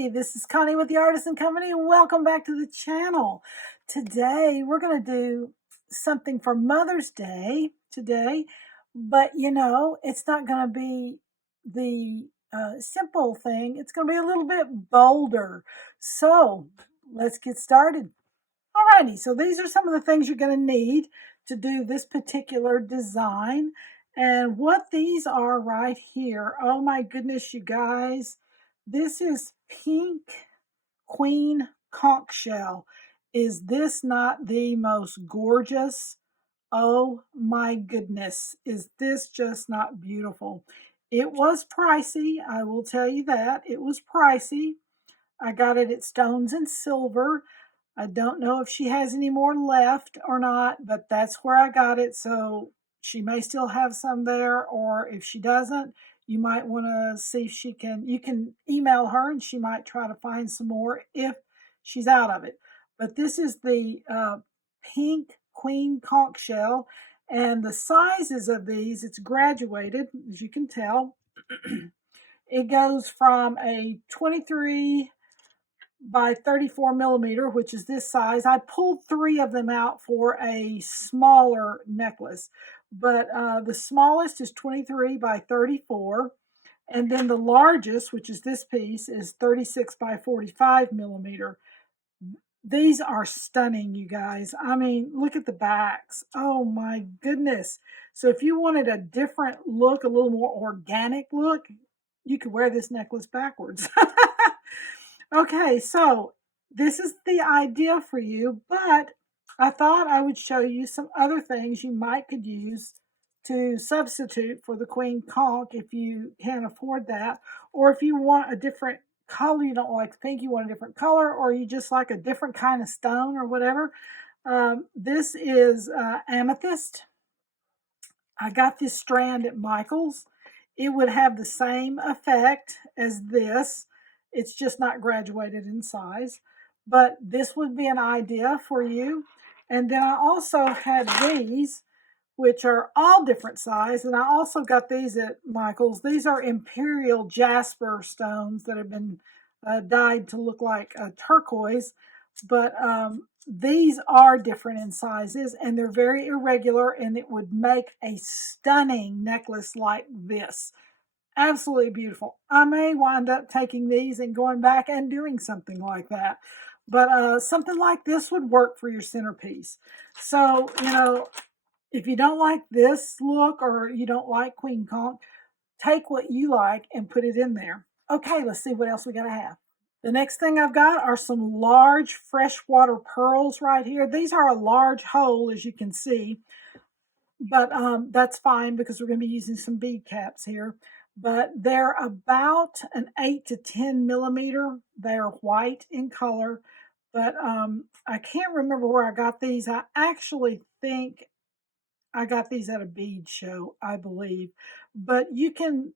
Hi, this is Connie with the Artisan Company. Welcome back to the channel. Today, we're going to do something for Mother's Day today, but it's not going to be the simple thing. It's going to be a little bit bolder. So, let's get started. Alrighty, so these are some of the things you're going to need to do this particular design. And what these are right here, oh my goodness, you guys, this is pink queen conch shell. Is this not the most gorgeous? Oh my goodness, is this just not beautiful? It was pricey, I will tell you that. It was pricey. I got it at Stones and Silver. I don't know if she has any more left or not, but that's where I got it. So she may still have some there, or if she doesn't, you might want to see if you can email her and she might try to find some more if she's out of it. But this is the pink queen conch shell, and the sizes of these, it's graduated, as you can tell. It goes from a 23 by 34 millimeter, which is this size. I pulled 3 of them out for a smaller necklace, but the smallest is 23 by 34, and then the largest, which is this piece, is 36 by 45 millimeter. These are stunning, you guys. I mean, look at the backs. Oh my goodness. So if you wanted a different look, a little more organic look, you could wear this necklace backwards. Okay, so this is the idea for you, but I thought I would show you some other things you could use to substitute for the queen conch if you can't afford that, or if you want a different color, you don't like pink, you want a different color, or you just like a different kind of stone or whatever. This is amethyst. I got this strand at Michael's. It would have the same effect as this. It's just not graduated in size, but this would be an idea for you. And then I also had these, which are all different size, and I also got these at Michael's. These are imperial jasper stones that have been dyed to look like turquoise, but these are different in sizes, and they're very irregular, and it would make a stunning necklace like this. Absolutely beautiful. I may wind up taking these and going back and doing something like that. But something like this would work for your centerpiece. So, if you don't like this look or you don't like queen conch, take what you like and put it in there. Okay, let's see what else we got to have. The next thing I've got are some large freshwater pearls right here. These are a large hole, as you can see, but that's fine because we're going to be using some bead caps here. But they're about an 8 to 10 millimeter. They're white in color, but I can't remember where I got these. I actually think I got these at a bead show, I believe. But you can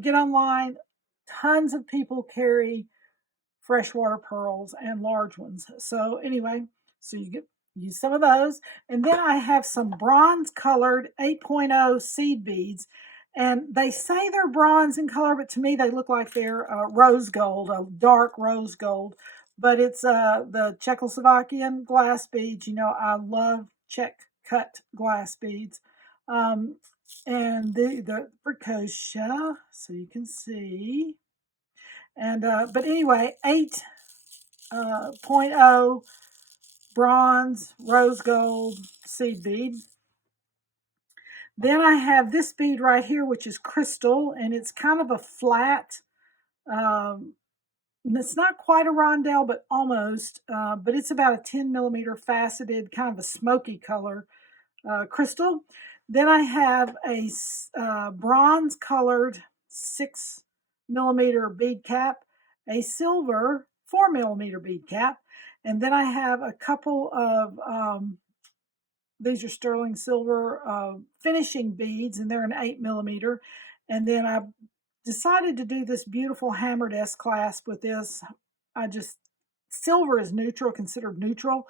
get online. Tons of people carry freshwater pearls and large ones. So anyway, so you use some of those. And then I have some bronze colored 8.0 seed beads. And they say they're bronze in color, but to me they look like they're rose gold, a dark rose gold. But it's the Czechoslovakian glass beads. I love Czech cut glass beads. And the Bricosia, so you can see. And but anyway, 8.0 bronze rose gold seed bead. Then I have this bead right here, which is crystal, and it's kind of a flat. It's not quite a rondelle, but almost. But it's about a 10 millimeter faceted, kind of a smoky color crystal. Then I have a bronze colored 6 millimeter bead cap, a silver 4 millimeter bead cap, and then I have a couple of these are sterling silver finishing beads, and they're an 8 millimeter. And then I decided to do this beautiful hammered S clasp with this. Silver is neutral, considered neutral.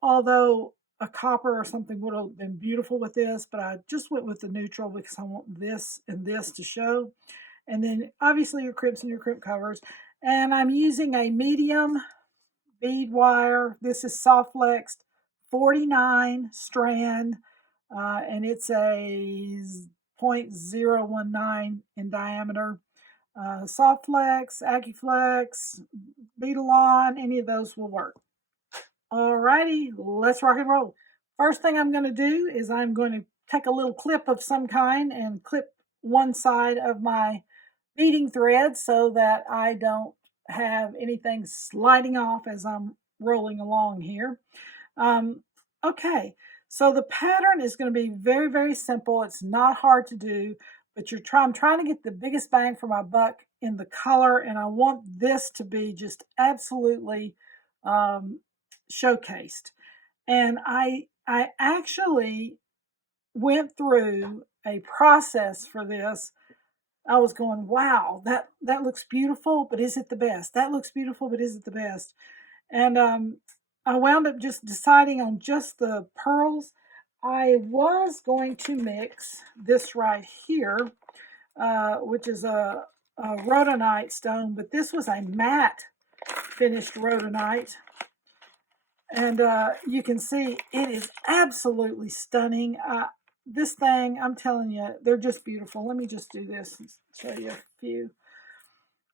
Although a copper or something would have been beautiful with this, but I just went with the neutral because I want this and this to show. And then obviously your crimps and your crimp covers. And I'm using a medium bead wire. This is soft flexed 49 strand, and it's a 0.019 in diameter. Soft flex, AccuFlex, Beadalon, any of those will work. Alrighty, let's rock and roll. First thing I'm going to do is I'm going to take a little clip of some kind and clip one side of my beading thread so that I don't have anything sliding off as I'm rolling along here. Okay, so the pattern is going to be very, very simple. It's not hard to do, but I'm trying to get the biggest bang for my buck in the color, and I want this to be just absolutely showcased. And I actually went through a process for this. I was going, wow, that looks beautiful, but is it the best? That looks beautiful, but is it the best? And I wound up just deciding on just the pearls. I was going to mix this right here, which is a rhodonite stone, but this was a matte finished rhodonite. And you can see it is absolutely stunning. This thing, I'm telling you, they're just beautiful. Let me just do this and show you a few.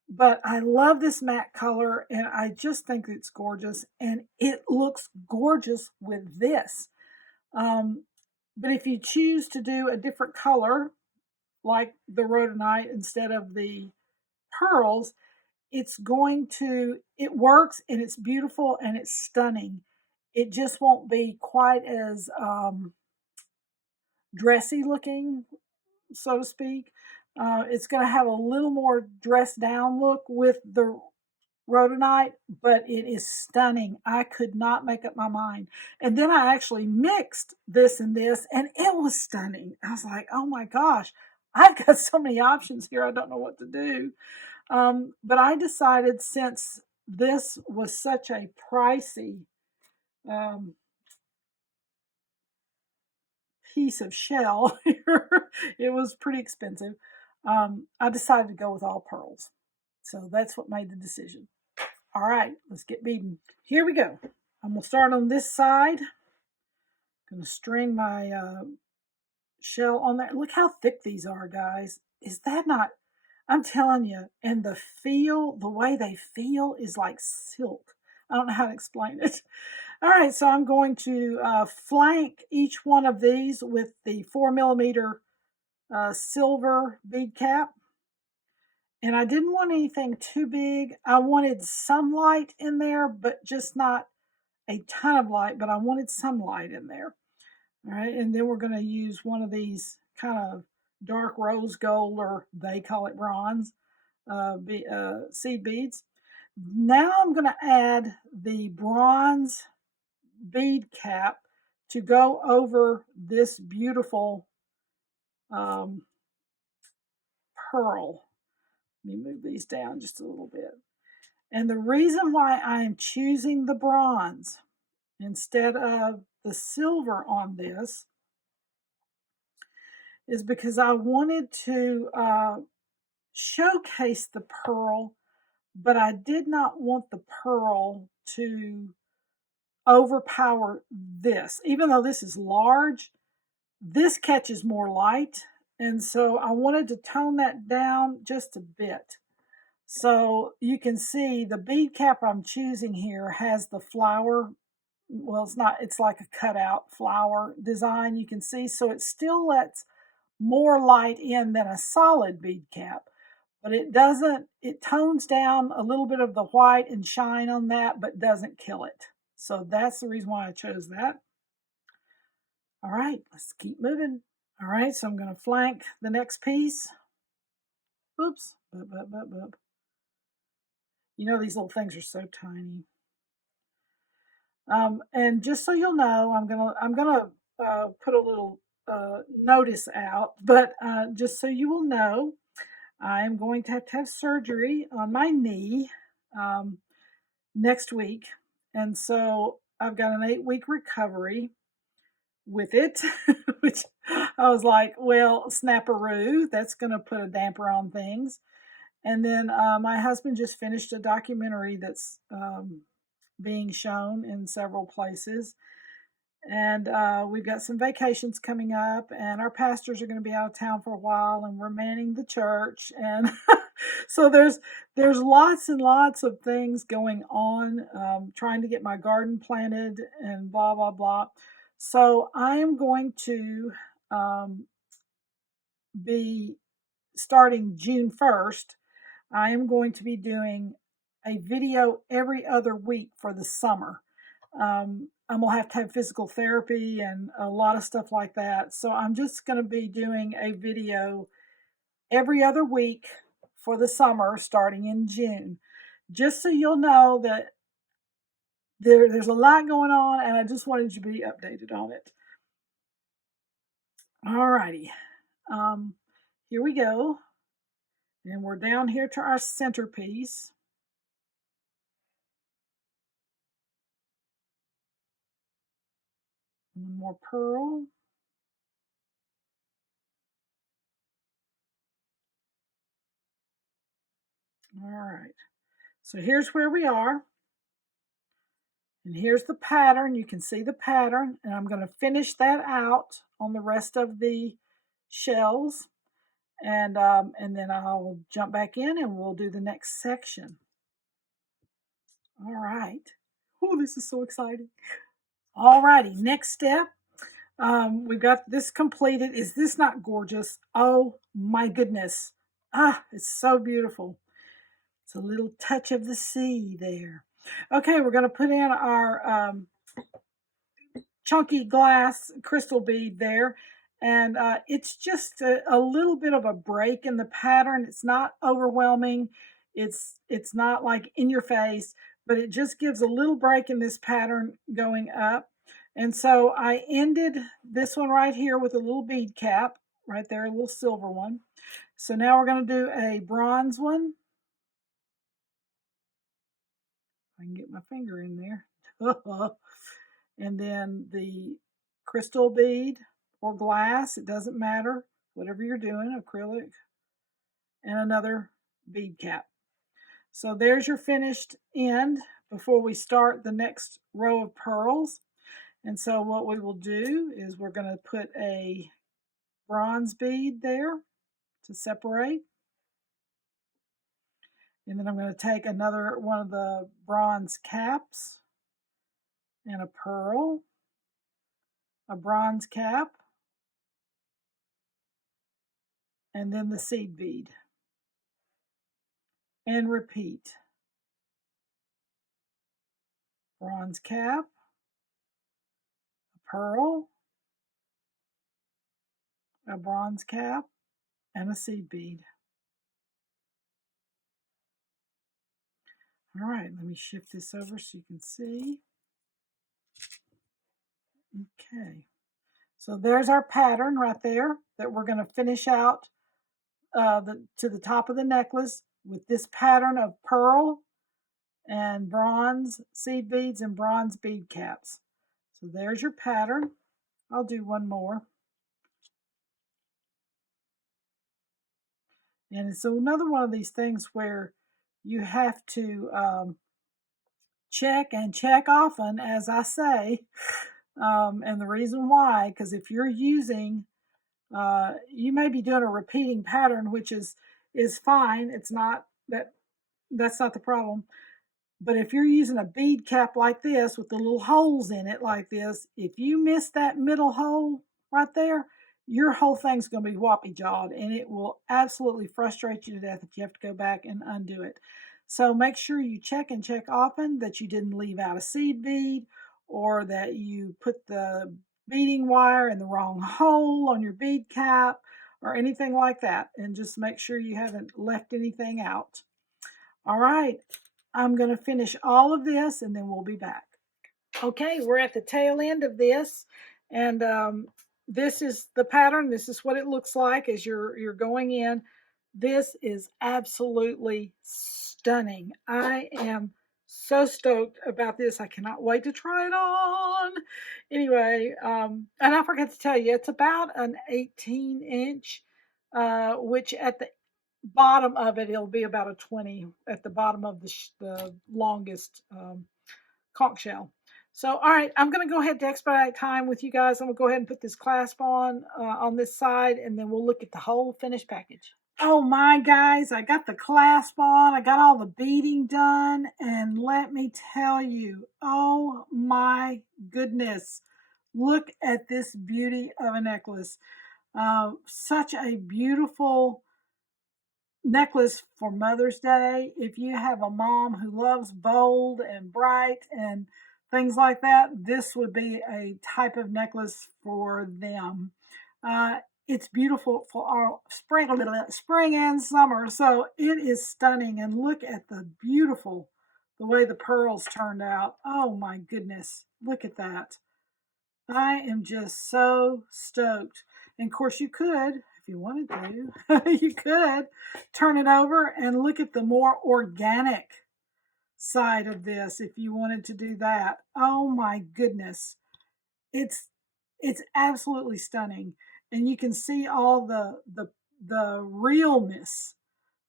But I love this matte color, and I just think it's gorgeous, and it looks gorgeous with this. But if you choose to do a different color, like the rhodonite instead of the pearls, it works, and it's beautiful, and it's stunning. It just won't be quite as dressy looking, so to speak. It's going to have a little more dressed down look with the rhodonite, but it is stunning. I could not make up my mind. And then I actually mixed this and this, and it was stunning. I was like, oh my gosh, I've got so many options here. I don't know what to do. But I decided, since this was such a pricey um, piece of shell, it was pretty expensive. I decided to go with all pearls. So that's what made the decision. All right, let's get beading. Here we go. I'm going to start on this side. I'm going to string my shell on there. Look how thick these are, guys. Is that not? I'm telling you, and the way they feel is like silk. I don't know how to explain it. All right, so I'm going to flank each one of these with the 4mm silver bead cap. And I didn't want anything too big. I wanted some light in there, but just not a ton of light, but I wanted some light in there. All right, and then we're going to use one of these kind of dark rose gold, or they call it bronze, seed beads. Now I'm going to add the bronze bead cap to go over this beautiful pearl. Let me move these down just a little bit. And the reason why I'm choosing the bronze instead of the silver on this is because I wanted to showcase the pearl, but I did not want the pearl to overpower this. Even though this is large, this catches more light, and so I wanted to tone that down just a bit. So you can see the bead cap I'm choosing here has the flower. Well, it's not, it's like a cutout flower design, you can see. So it still lets more light in than a solid bead cap, but it tones down a little bit of the white and shine on that, but doesn't kill it. So that's the reason why I chose that. All right, let's keep moving. All right, so I'm going to flank the next piece. Oops. You know, these little things are so tiny. And just so you'll know, I'm gonna put a little notice out, but just so you will know, I'm going to have surgery on my knee next week, and so I've got an 8-week recovery with it, which I was like, well, snapperoo, that's going to put a damper on things. And then my husband just finished a documentary that's being shown in several places. And we've got some vacations coming up, and our pastors are going to be out of town for a while, and we're manning the church, and so there's lots and lots of things going on, trying to get my garden planted and blah blah blah. So I am going to um, be starting June 1st. I am going to be doing a video every other week for the summer. I'm gonna have to have physical therapy and a lot of stuff like that. So I'm just gonna be doing a video every other week for the summer starting in June. Just so you'll know that there's a lot going on, and I just wanted you to be updated on it. Alrighty. Here we go. And we're down here to our centerpiece. One more pearl. All right. So here's where we are. And here's the pattern. You can see the pattern. And I'm going to finish that out on the rest of the shells. And then I'll jump back in and we'll do the next section. All right. Oh, this is so exciting. All righty. Next step. We've got this completed. Is this not gorgeous? Oh my goodness. Ah, it's so beautiful. It's a little touch of the sea there. Okay, we're going to put in our chunky glass crystal bead there. And it's just a little bit of a break in the pattern. It's not overwhelming. It's not like in your face, but it just gives a little break in this pattern going up. And so I ended this one right here with a little bead cap right there, a little silver one. So now we're going to do a bronze one. I can get my finger in there. And then the crystal bead or glass, it doesn't matter, whatever you're doing, acrylic, and another bead cap. So there's your finished end before we start the next row of pearls. And so what we will do is we're going to put a bronze bead there to separate. And then I'm going to take another one of the bronze caps and a pearl, a bronze cap, and then the seed bead. And repeat. Bronze cap, a pearl, a bronze cap, and a seed bead. All right, let me shift this over so you can see. Okay, so there's our pattern right there that we're going to finish out to the top of the necklace with this pattern of pearl and bronze seed beads and bronze bead caps. So there's your pattern. I'll do one more. And so another one of these things where you have to check and check often, as I say. And the reason why, because if you're using, you may be doing a repeating pattern, which is fine. It's not that's not the problem. But if you're using a bead cap like this with the little holes in it like this, if you miss that middle hole right there, your whole thing's going to be whoppy jawed, and it will absolutely frustrate you to death if you have to go back and undo it. So make sure you check and check often that you didn't leave out a seed bead or that you put the beading wire in the wrong hole on your bead cap or anything like that. And just make sure you haven't left anything out. All right, I'm going to finish all of this and then we'll be back. Okay, we're at the tail end of this, and this is the pattern. This is what it looks like as you're going in. This is absolutely stunning. I am so stoked about this. I cannot wait to try it on. Anyway, and I forgot to tell you, it's about an 18-inch, which at bottom of it, it'll be about a 20 at the bottom of the longest conch shell. So, all right, I'm going to go ahead to expedite time with you guys. I'm going to go ahead and put this clasp on this side, and then we'll look at the whole finished package. Oh my, guys, I got the clasp on. I got all the beading done, and let me tell you, oh my goodness, look at this beauty of a necklace. Such a beautiful necklace for Mother's Day. If you have a mom who loves bold and bright and things like that, this would be a type of necklace for them. It's beautiful for our spring and summer, so it is stunning. And look at the way the pearls turned out. Oh my goodness, look at that. I am just so stoked. And of course, you could, if you wanted to, you could turn it over and look at the more organic side of this if you wanted to do that. Oh my goodness. It's absolutely stunning. And you can see all the realness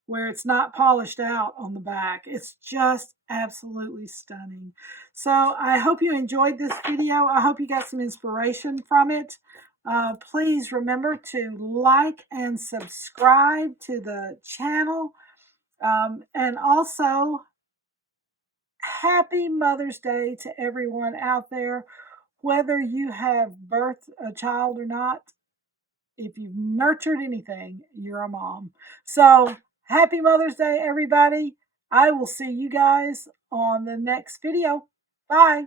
where it's not polished out on the back. It's just absolutely stunning. So I hope you enjoyed this video. I hope you got some inspiration from it. Please remember to like and subscribe to the channel. And also, happy Mother's Day to everyone out there. Whether you have birthed a child or not, if you've nurtured anything, you're a mom. So happy Mother's Day, everybody. I will see you guys on the next video. Bye.